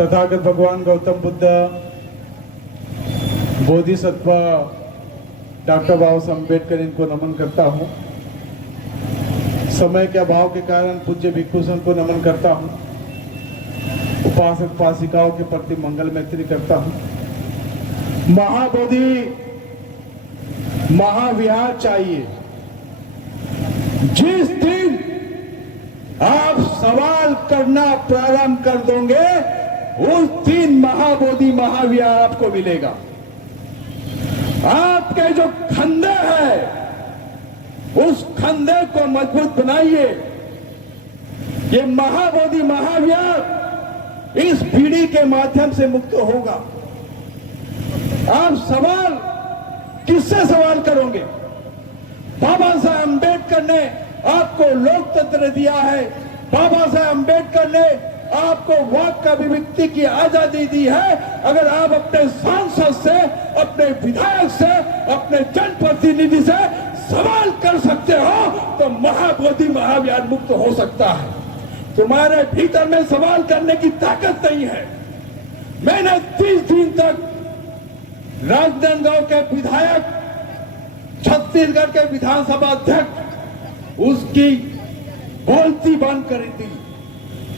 तथागत भगवान गौतम बुद्ध, बोधिसत्व डॉक्टर बाबा साहब अम्बेडकर, इनको नमन करता हूँ। समय के अभाव के कारण पूज्य भिक्षु संघ को नमन करता हूँ। उपासक उपासिकाओं के प्रति मंगल मैत्री करता हूँ। महाबोधि महाविहार चाहिए। जिस दिन आप सवाल करना प्रारंभ कर दोगे उस दिन महाबोधि महाविहार आपको मिलेगा। आपके जो खंडे है उस खंडे को मजबूत बनाइए। ये महाबोधि महाविहार इस पीढ़ी के माध्यम से मुक्त होगा। आप सवाल किससे सवाल करोगे? बाबा साहब अम्बेडकर ने आपको लोकतंत्र दिया है। बाबा साहब अम्बेडकर ने आपको वाक का अभिव्यक्ति की आजादी दी है। अगर आप अपने सांसद से, अपने विधायक से, अपने जनप्रतिनिधि से सवाल कर सकते हो तो महाबोधि महाविहार मुक्त हो सकता है। तुम्हारे भीतर में सवाल करने की ताकत नहीं है। मैंने 30 दिन तक राजनांदगांव के विधायक, छत्तीसगढ़ के विधानसभा अध्यक्ष, उसकी बोलती बंद कर दी।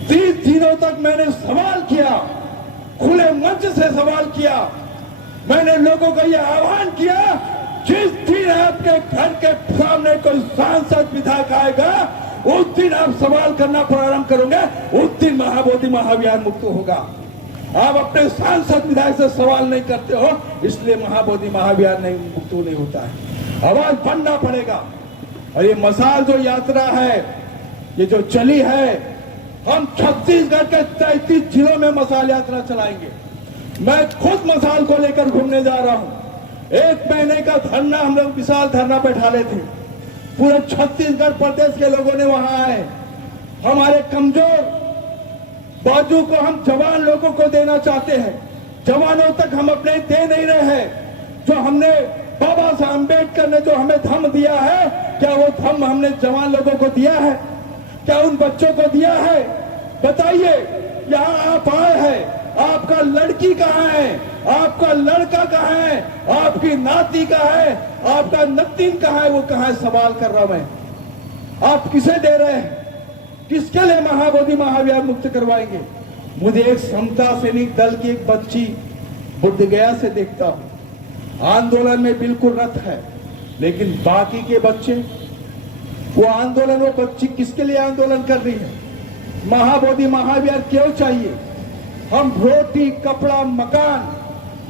30 दिनों तक मैंने सवाल किया, खुले मंच से सवाल किया। मैंने लोगों को यह आह्वान किया, जिस दिन आपके घर के सामने कोई सांसद विधायक आएगा उस दिन आप सवाल करना प्रारंभ करोगे, उस दिन महाबोधि महाविहार मुक्त होगा। आप अपने सांसद विधायक से सवाल नहीं करते हो, इसलिए महाबोधि महाविहार नहीं मुक्त नहीं होता है। आवाज बनना पड़ेगा। और ये मसाल जो यात्रा है, ये जो चली है, हम छत्तीसगढ़ के 33 जिलों में मसाल यात्रा चलाएंगे। मैं खुद मसाल को लेकर घूमने जा रहा हूं। 1 महीने का धरना, हम लोग विशाल धरना बैठा ले थे। पूरे छत्तीसगढ़ प्रदेश के लोगों ने वहां आए। हमारे कमजोर बाजू को हम जवान लोगों को देना चाहते हैं। जवानों तक हम अपने दे नहीं रहे हैं। जो हमने बाबा साहब अम्बेडकर ने जो हमें धम्म दिया है, क्या वो धम्म हमने जवान लोगों को दिया है? क्या उन बच्चों को दिया है? बताइए। यहाँ आप आए हैं, आपका लड़की कहाँ है? आपका लड़का कहाँ है? आपकी नाती कहाँ है? आपका नतीन कहाँ है? वो कहाँ है? सवाल कर रहा हूं मैं। आप किसे दे रहे हैं? किसके लिए महाबोधि महाविहार मुक्त करवाएंगे? मुझे एक समता सैनिक दल की एक बच्ची बुद्धगया से देखता हूं। आंदोलन में बिल्कुल रत है, लेकिन बाकी के बच्चे, वो आंदोलन, वो बच्ची किसके लिए आंदोलन कर रही है? महाबोधि महाविहार क्यों चाहिए? हम रोटी कपड़ा मकान,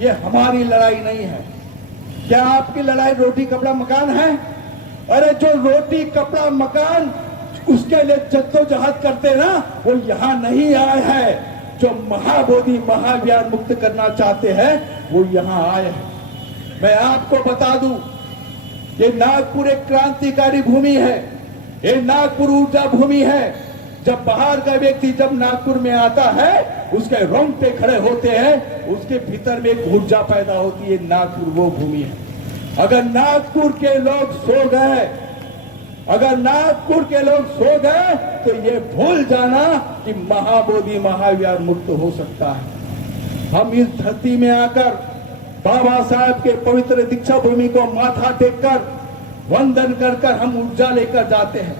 ये हमारी लड़ाई नहीं है। क्या आपकी लड़ाई रोटी कपड़ा मकान है? अरे जो रोटी कपड़ा मकान उसके लिए जद्दोजहद करते ना, वो यहां नहीं आए हैं। जो महाबोधि महाविहार मुक्त करना चाहते हैं वो यहां आए हैं। मैं आपको बता दूं, ये नागपुर एक क्रांतिकारी भूमि है। ये नागपुर ऊर्जा भूमि है। जब बाहर का व्यक्ति जब नागपुर में आता है, उसके रोंगटे खड़े होते हैं, उसके भीतर में एक ऊर्जा पैदा होती है। नागपुर वो भूमि है। अगर नागपुर के लोग सो गए, अगर नागपुर के लोग सो गए तो ये भूल जाना कि महाबोधि महाविहार मुक्त हो सकता है। हम इस धरती में आकर बाबा साहब के पवित्र दीक्षा भूमि को माथा टेककर वंदन कर कर हम ऊर्जा लेकर जाते हैं।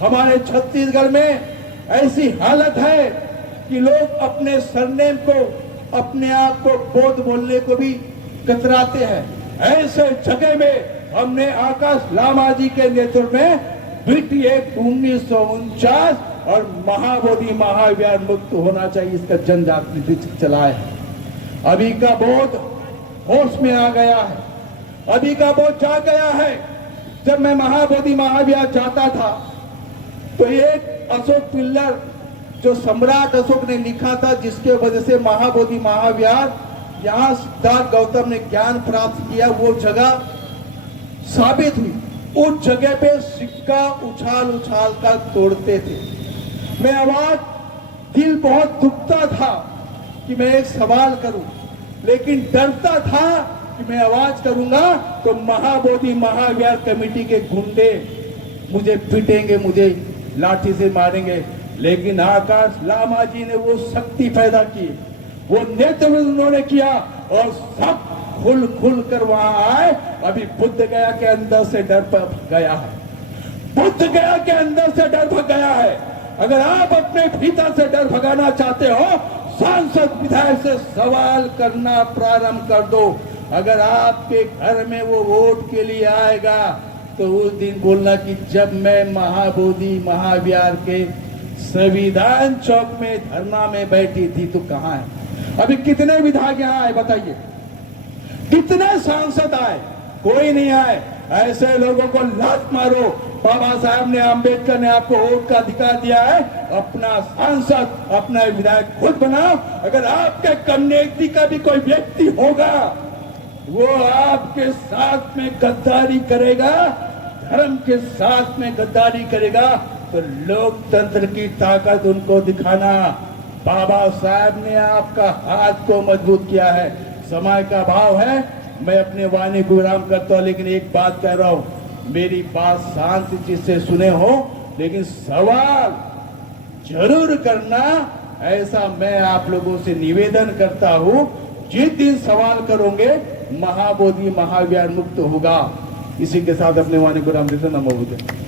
हमारे छत्तीसगढ़ में ऐसी हालत है कि लोग अपने सरनेम को, अपने आप को बौद्ध बोलने को भी कतराते हैं। ऐसे जगह में हमने आकाश लामा जी के नेतृत्व में बीटी एक्ट 1949 और महाबोधि महाविहार मुक्त होना चाहिए, इसका जन जागृति चलाए है। अभी का बोध होश में आ गया है। अभी का बोध जाग गया है। जब मैं महाबोधि महाविहार जाता था तो एक अशोक पिल्लर, जो सम्राट अशोक ने लिखा था, जिसके वजह से महाबोधि महाविहार यहाँ सिद्धार्थ गौतम ने ज्ञान प्राप्त किया, वो जगह साबित हुई। उस जगह पे सिक्का उछाल उछाल कर तोड़ते थे। मैं आवाज, दिल बहुत दुखता था कि मैं एक सवाल करूं, लेकिन डरता था कि मैं आवाज करूंगा तो महाबोधि महाविहार कमेटी के गुंडे मुझे पीटेंगे, मुझे लाठी से मारेंगे। लेकिन आकाश लामा जी ने वो शक्ति पैदा की, वो नेतृत्व उन्होंने किया और सब खुल खुल कर वहां आए। अभी बुद्ध गया के अंदर से डर भग गया है, बुद्ध गया के अंदर से डर भग गया है। अगर आप अपने भीतर से डर भगाना चाहते हो, सांसद विधायक से सवाल करना प्रारंभ कर दो। अगर आपके घर में वो वोट के लिए आएगा तो उस दिन बोलना कि जब मैं महाबोधि महाविहार के संविधान चौक में धरना में बैठी थी तो कहां है? अभी कितने विधायक यहाँ आए बताइए, कितने सांसद आए? कोई नहीं आए। ऐसे लोगों को लात मारो। बाबा साहब ने, अंबेडकर ने आपको वोट का अधिकार दिया है, अपना सांसद अपना विधायक खुद बनाओ। अगर आपके कम्युनिटी का भी कोई व्यक्ति होगा वो आपके साथ में गद्दारी करेगा, धर्म के साथ में गद्दारी करेगा, तो लोकतंत्र की ताकत उनको दिखाना। बाबा साहब ने आपका हाथ को मजबूत किया है। समय का अभाव है, मैं अपने वाणी को विराम करता हूं, लेकिन एक बात कह रहा हूं, मेरी बात शांति चित्त से सुने हो, लेकिन सवाल जरूर करना, ऐसा मैं आप लोगों से निवेदन करता हूं। जिस दिन सवाल करोगे महाबोधि महाविहार मुक्त होगा। इसी के साथ अपने वाणी को विराम देते, नमो बुद्धाय।